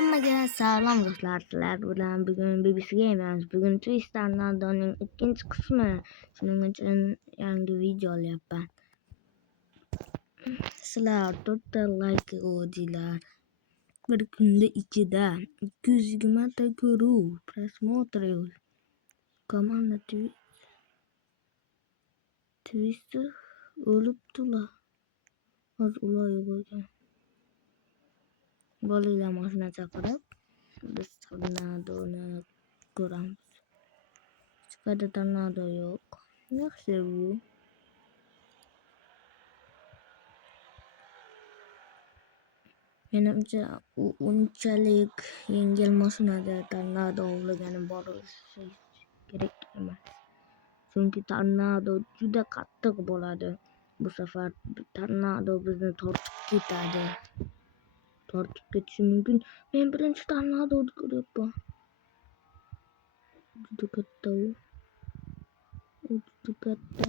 Hammaga salom do'stlar. Sizlar bilan bugun BBC Gamers. Bugun Twister Nardoning ikkinchi qismi. Shuning uchun yangi video olyapman. Sizlar to'rtta like qo'ydinglar. Bir kunda ichida 220 ta ko'ruv, просмотров. Komanda Twister o'libdilar. Hozir ular bo'lgan. Bolalar mashina chaqirib biz tornadoni ko'ramiz. Chiqadi tornado yo'q. Yaxshi bu. Menimcha u unchalik yengil mashinada tornado ovlagani borishi kerak emas. Chunki tornado juda qattiq bo'ladi. Bu safar tornado bizni tortib ketadi. Tortib ketishi mumkin. Men birinchi tornadoni ko'ryapman. Juda katta u. Juda katta.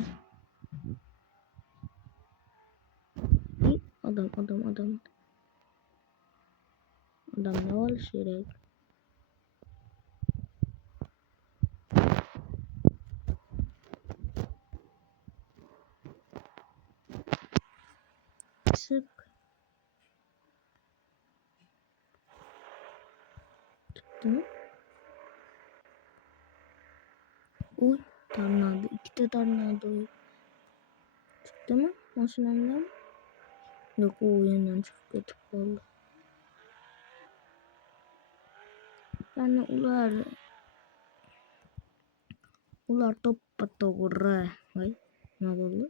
Odamni olish kerak. Çık. Çıktı mı? Uy, tornado. İki tornado. Çıktı mı? Maşinamdan. Yok, o yandan çıkıp ketip kaldı. Yani ular to'ppa-to'g'ri. Voy, nima bo'ldi?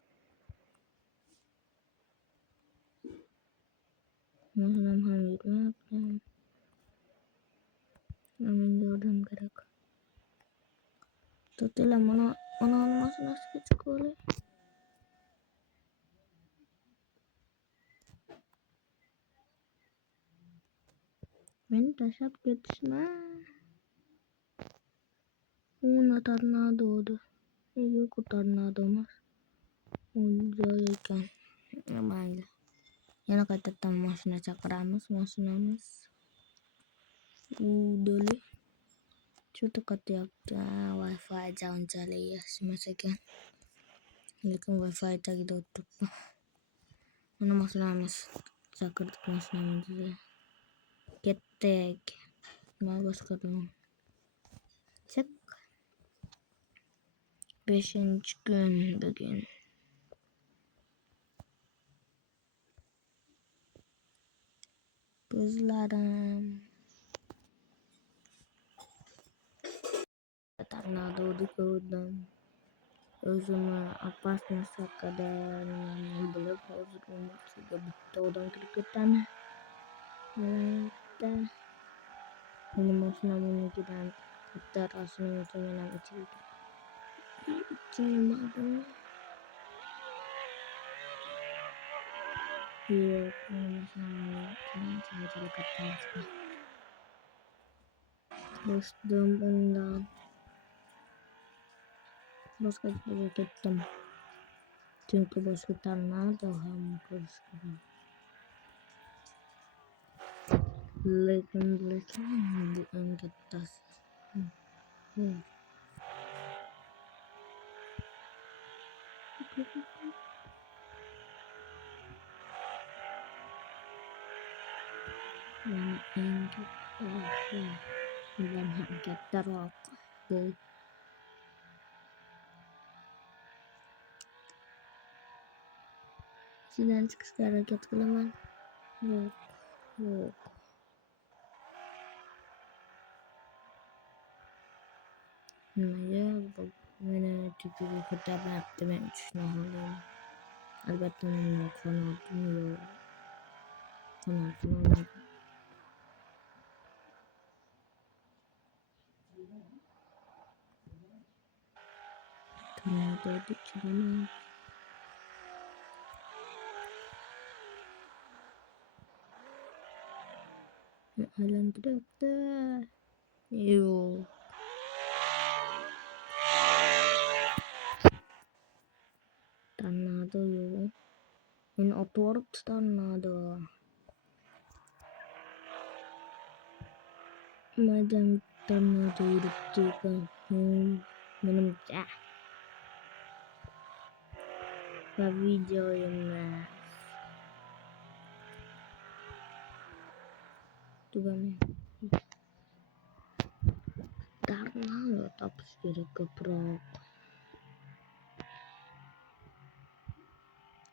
Mashinam ham yurmayapti. Menga yordam kerak. To'tila mana mashinasiga chiqib olay. Meni tashlab ketishma. Una tornado'di. Yo'q, tornado emas. U joy ekan. Mayli. Yana qaytadan mashina chaqiramiz. Mashinamiz doli. Juda qatyapti. Wi-Fi unchalik yaxshi emas ekan. Lekin Wi-Fi tagida o'tiribman. Mana mashinamiz. Chaqirdik mashinamizni. Ketdik. Nima boshqadan? Chiq. 5-kun bugun. Ko'zlarim tornadoni ko'rdim. O'zimni opasnost haqida bilib, hozir ustiga bitta odam kirib ketadi. Meni mashinam unikidan katta rasmini uchun men ham ichilmadim. Yo'q, mashinam katta emas. Do'stim undan boshqa joyga ketdim. Chunki boshqa tornado ham ko'rish kerak. Lekin bu eng kattasi. Eng kattasi. Bundan ham kattaroq. Sizdan chiqishga harakat qilaman. Yo'q. Nimaga meni tepaga ko'taryapti, men uchishni xohlayman. Albatta mening qanotim yo'q. Qanotim olmadim. Tornado ichidaman. Aylantiryapti. Yo'q. Tornado yo'q. Meni otib yuboribdi tornado. Madem tornado yürüttük. Benim videoyum. Tugamnya. Tornado tapos kira keprok.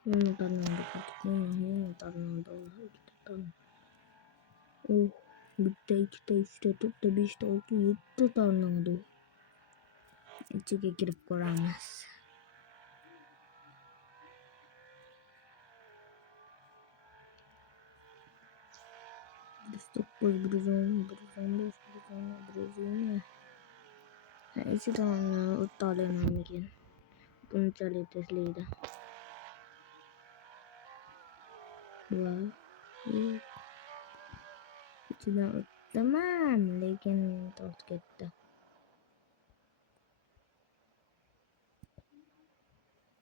Ini tornado ini tornado kita tornado. Kita işte işte oldu yetti tornado. İçeri girip koramaz. Beruzon. Isi tornado utale namikin. Puncali teslida. Dua. Sudah teman, lekin terus kita.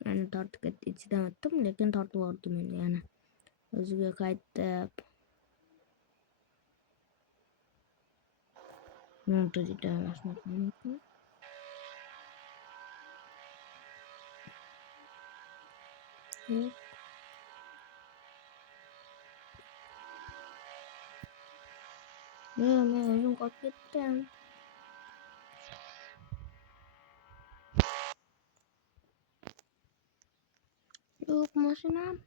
Yani tartık içten attım, lekin tartı vardı yani. Özgür kayıttı. Ne oldu cidden aslında? Yok. Ne özüm kaybettim. Yok maşinam.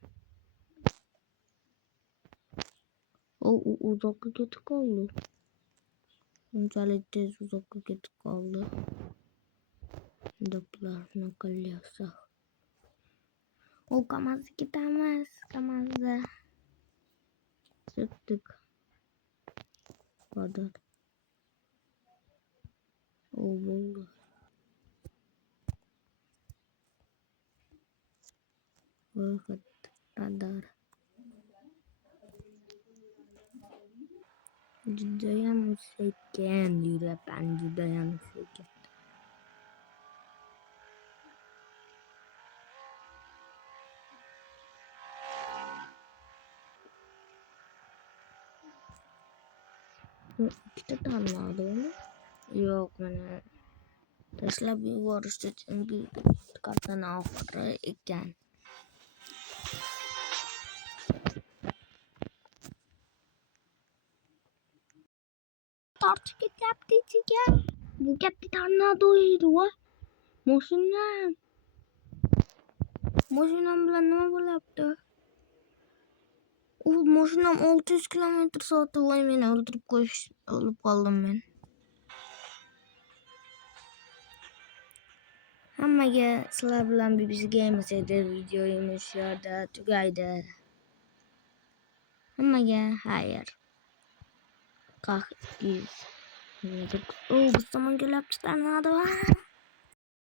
Uzak git kaldı. Mencari uzak git kaldı. Doplar nakal yasak. Kamaz gidemez. Kamazda. Sıktık. Kadar. Oldu. Vakit radar. Judaya musiken yürüyen judaya musiken. Kita tornado mu? Yok mana. Tesla bir varıştı çünkü karttan aldı iken. Tartık yaptı iken. Bu yaptı tornadoydu wa. Moşundan bilen nima bo'lyapti? Moşunam 600 km/soat voy meni o'ldirib qo'yish o'lib qoldim men. Hammaga sizlar bilan BBC Games edi videoyimiz shu yerda tugaydi. Hammaga xayr. Biz tomon kelyapti tornado.